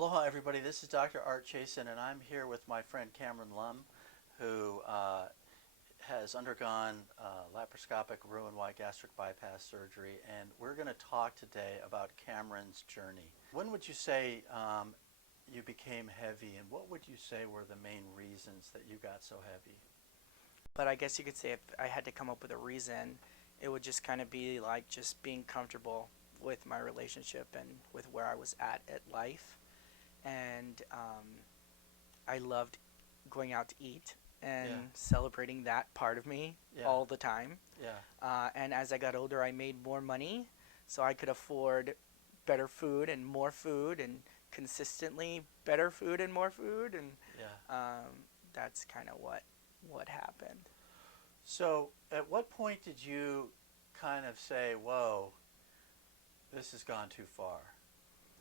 Aloha, everybody. This is Dr. Art Chasen, and I'm here with my friend Cameron Lum, who has undergone laparoscopic Roux-en-Y gastric bypass surgery, and we're going to talk today about Cameron's journey. When would you say you became heavy, and what would you say were the main reasons that you got so heavy? But I guess you could say if I had to come up with a reason, it would just kind of be like just being comfortable with my relationship and with where I was at life. And I loved going out to eat and Yeah, celebrating that part of me yeah, all the time. yeah, And as I got older, I made more money, so I could afford better food and consistently better food and more food. And yeah. that's kind of what happened. So, at what point did you kind of say, whoa, this has gone too far?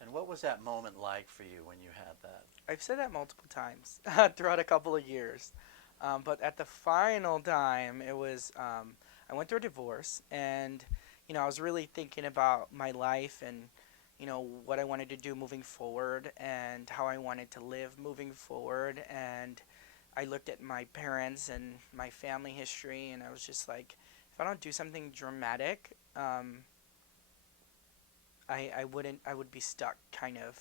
And what was that moment like for you when you had that? I've said that multiple times throughout a couple of years. But at the final time, I went through a divorce, and I was really thinking about my life and what I wanted to do moving forward and how I wanted to live moving forward. And I looked at my parents and my family history, and I was just like, if I don't do something dramatic, I would be stuck kind of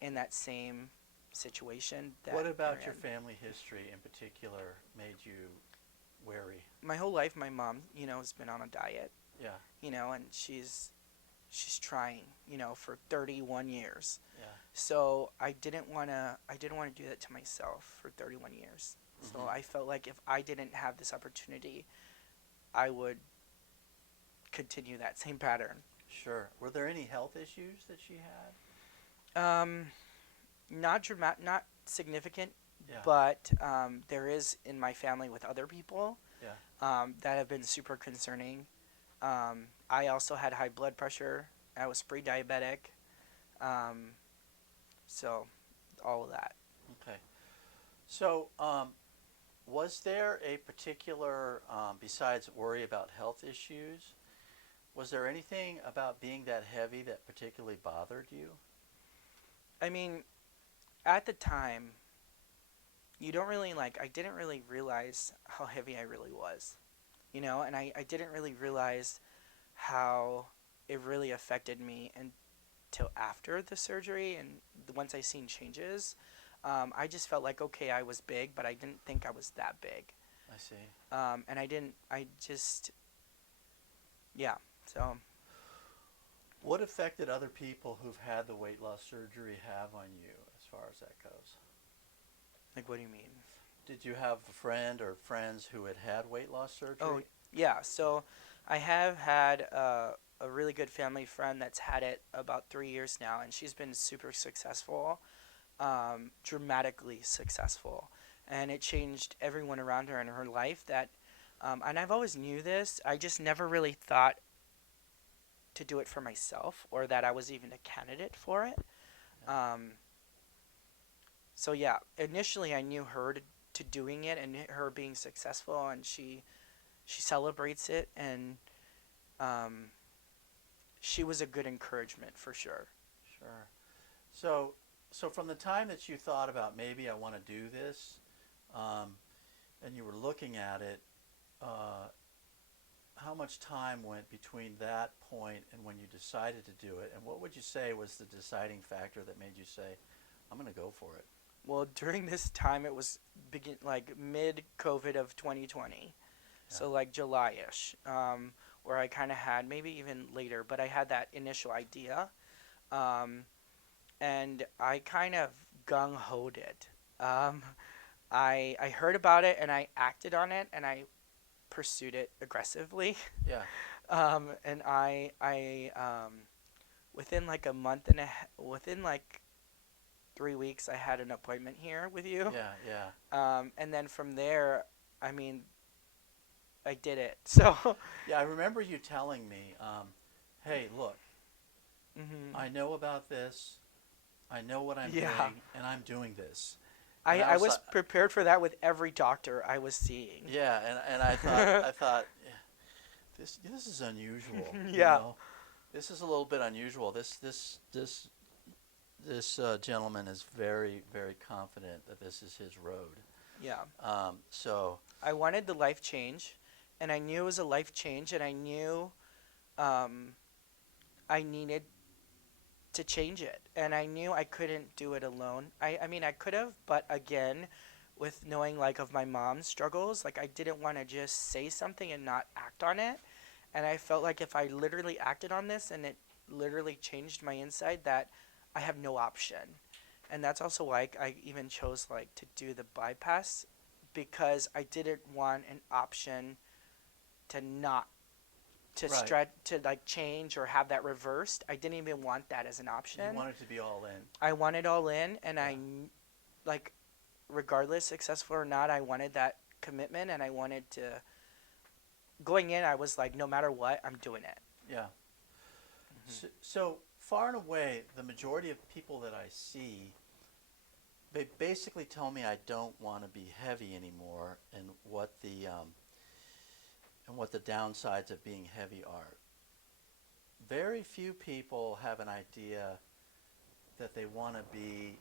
in that same situation What that they're about your in. family history in particular made you wary? My whole life, my mom, has been on a diet, Yeah, and she's trying, for 31 years. yeah. So I didn't want to do that to myself for 31 years. So Hmm. I felt like if I didn't have this opportunity, I would continue that same pattern. Sure. Were there any health issues that she had? Um, not significant, Yeah, but there is in my family with other people yeah. that have been super concerning. I also had high blood pressure. I was pre-diabetic, um, so all of that. Okay. So, was there a particular, besides worry about health issues, was there anything about being that heavy that particularly bothered you? I mean, at the time, you don't really like. I didn't really realize how heavy I really was, and I didn't really realize how it really affected me until after the surgery and once I seen changes. I just felt like okay, I was big, but I didn't think I was that big. I see. And I didn't. I just yeah. So What effect did other people who've had the weight loss surgery have on you as far as that goes? like, what do you mean? Did you have a friend or friends who had had weight loss Oh surgery? yeah. So I have had a really good family friend that's had it about 3 years now, and she's been super successful, dramatically successful, and it changed everyone around her in her life. And I've always knew this. I just never really thought to do it for myself or that I was even a candidate for it. Yeah. Um, so yeah, initially I knew her to doing it and her being successful, and she celebrates it, and um, she was a good encouragement for sure. Sure. So, so from the time that you thought about maybe I want to do this, um, and you were looking at it, uh, how much time went between that point and when you decided to do it? And what would you say was the deciding factor that made you say, I'm going to go for it? Well, during this time, it was begin like mid COVID of 2020, Yeah. so like July-ish, where I kind of had maybe even later, but I had that initial idea, um, and I kind of gung hoed it. Um, I heard about it and I acted on it and I pursued it aggressively. Yeah. And within like a month and within like 3 weeks, I had an appointment here with you. Yeah. Yeah. And then from there, I mean, I did it. So, Yeah. I remember you telling me, hey, look, hmm I know about this. I know what I'm yeah, doing, and I'm doing this. And I I I was was like, prepared for that with every doctor I was seeing. yeah, and I thought, "Yeah, this is unusual, you yeah. know. This is a little bit unusual. this gentleman is very, very confident that this is his road. Yeah. So, I wanted the life change, and I knew it was a life change, and I knew um, I needed to change it, and I knew I couldn't do it alone. I mean, I could have, but again, with knowing like of my mom's struggles, like I didn't want to just say something and not act on it, and I felt like if I literally acted on this and it literally changed my inside, that I have no option. And that's also why I even chose like to do the bypass, because I didn't want an option to not to right. stretch to like change or have that reversed. I didn't even want that as an You option. wanted to be all in. I wanted all in, and Yeah. like regardless successful or not, I wanted that commitment, and I wanted to going in. I was like, no matter what, I'm doing it. Yeah. Mm-hmm. So far and away, the majority of people that I see, they basically tell me I don't want to be heavy anymore, and what the downsides of being heavy are. Very few people have an idea that they want to be.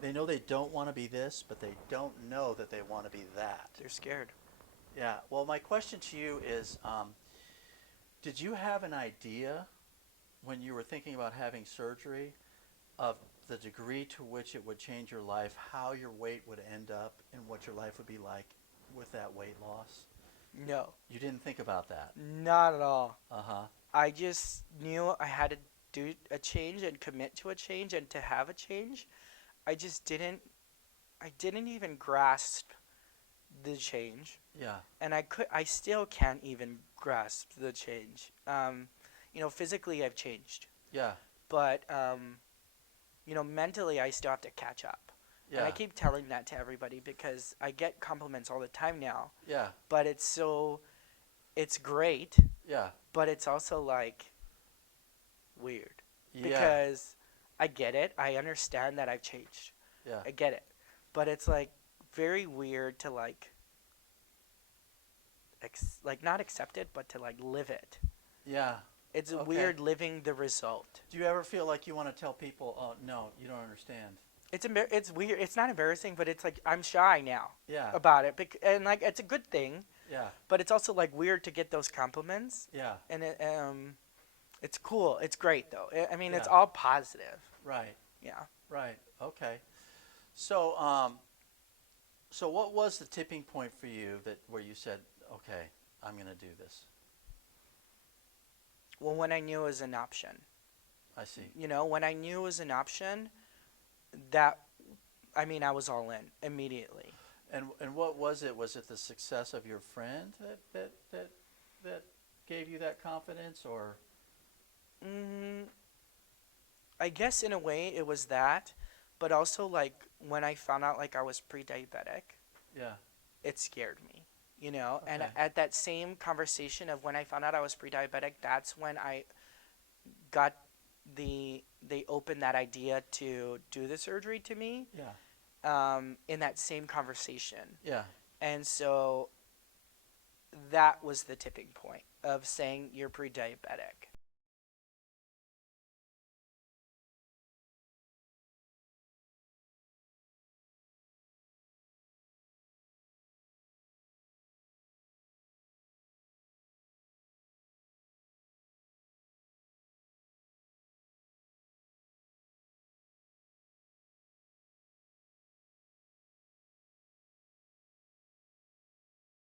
They know they don't want to be this, but they don't know that they want to be that. They're scared. Yeah. Well, my question to you is, did you have an idea when you were thinking about having surgery of the degree to which it would change your life, how your weight would end up, and what your life would be like with that weight loss? No, You didn't think about that. not at all. Uh-huh. I just knew I had to do a change and commit to a change and to have a change. I just didn't. I didn't even grasp the change, Yeah. and I still can't even grasp the change. Physically I've changed, Yeah. but mentally I still have to catch up. And I Yeah. keep telling that to everybody because I get compliments all the time now, Yeah. but it's great, Yeah. but it's also like weird Yeah. because I get it. I understand that I've changed. Yeah. I get it. But it's like very weird to like not accept it, but to like live it. Yeah. It's Okay. weird living the result. Do you ever feel like you want to tell people, "Oh, no, you don't understand"? It's weird. It's not embarrassing, but it's like I'm shy now Yeah. about it, and like it's a good thing, Yeah. but it's also like weird to get those compliments, Yeah. and it's cool. It's great though. I mean, it's Yeah. all positive. Right. Yeah. Right. Okay. So, so what was the tipping point for you where you said, "Okay, I'm going to do this"? Well, when I knew it was an option, I see. when I knew it was an option, that I was all in immediately. And what was it? Was it the success of your friend that gave you that confidence, or? Mm, I guess in a way it was that, but also like when I found out like I was pre-diabetic, Yeah. it scared me. And Okay. at that same conversation of when I found out I was pre-diabetic, that's when I got they opened that idea to do the surgery to me, Yeah. in that same conversation. Yeah. And so that was the tipping point of saying you're pre-diabetic.